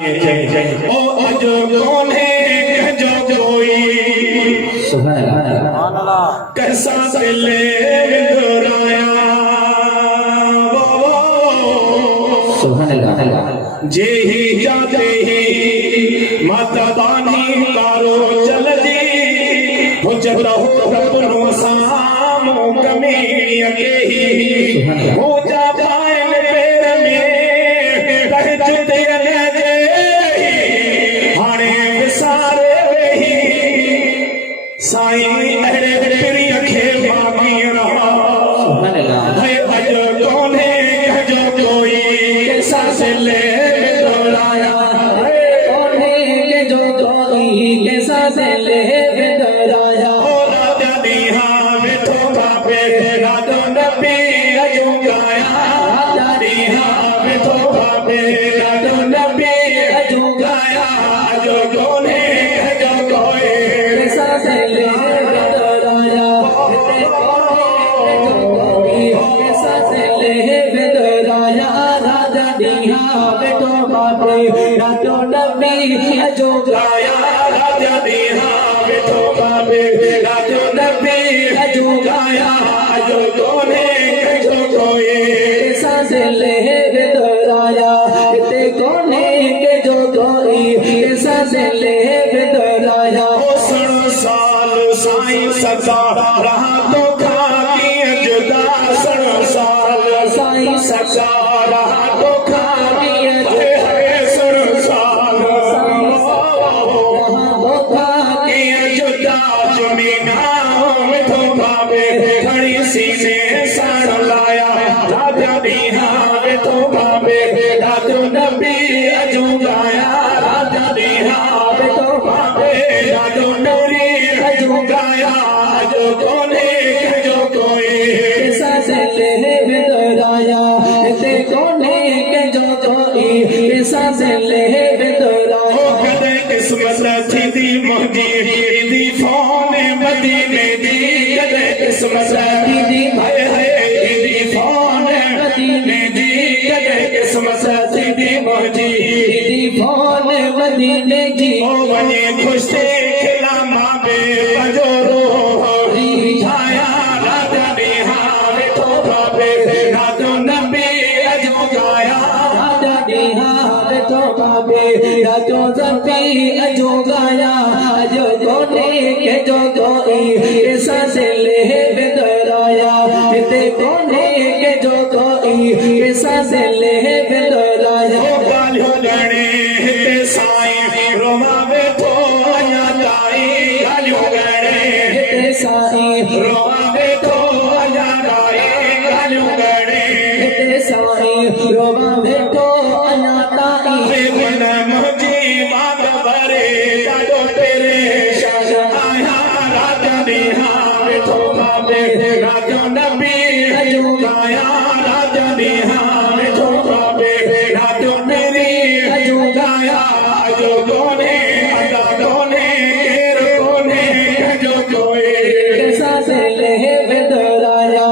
ओ अजो कौन है जो कोई कैसा दिल दुराया जे ही जाते ही माता बानी कारो चल जी हो जब हो रबनो सामो कमी के ही हो जा पायल पैर में तहजुद ने हाणे विसारे वेही साईं अहड़े प्रिय खे मांगी रहा है अजो कौन है जो कोई कैसा से ले रहा तो खाकी जुदा सण साल साईं सचा रहा तो खाकी सण साल खाकी जुदा जुमीना मिठो भावे खड़ी सीने सण लाया राजा दीहा मिठो भावे राजो नबी अजू गाया राजा दीहा मिठो भावे राजो नबी अजू गाया अजो गाया अजो कोने के जो कोई से ले बेदराया ते कोने के जो कोई से ले बेदराया बालो गणे ते साईं रोमा बैठो अया ताई बालो गणे ते साईं रोमा बैठो अया ताई बालो गणे ते साईं रोमा बैठो अया ताई राजो नबी अजू गाया राजा दीहा मिठो भावे राजो मेरी अजू गाया अजो कोने अदा कोने केर कोने अजो कोई कैसा से ले बेदराया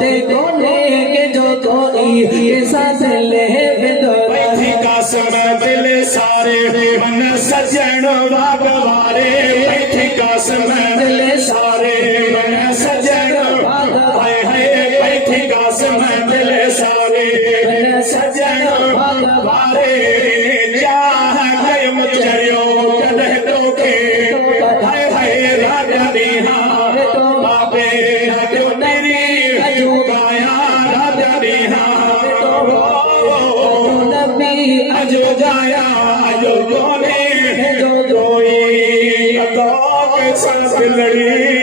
ते कोने के जो कोई कैसा से ले बेदराया थी कासम दिल सारे मन सजण वारे थी कासम दिल सारे मन सजण अजो जाया अजो कोने जो कोई अदा के साथ लड़ी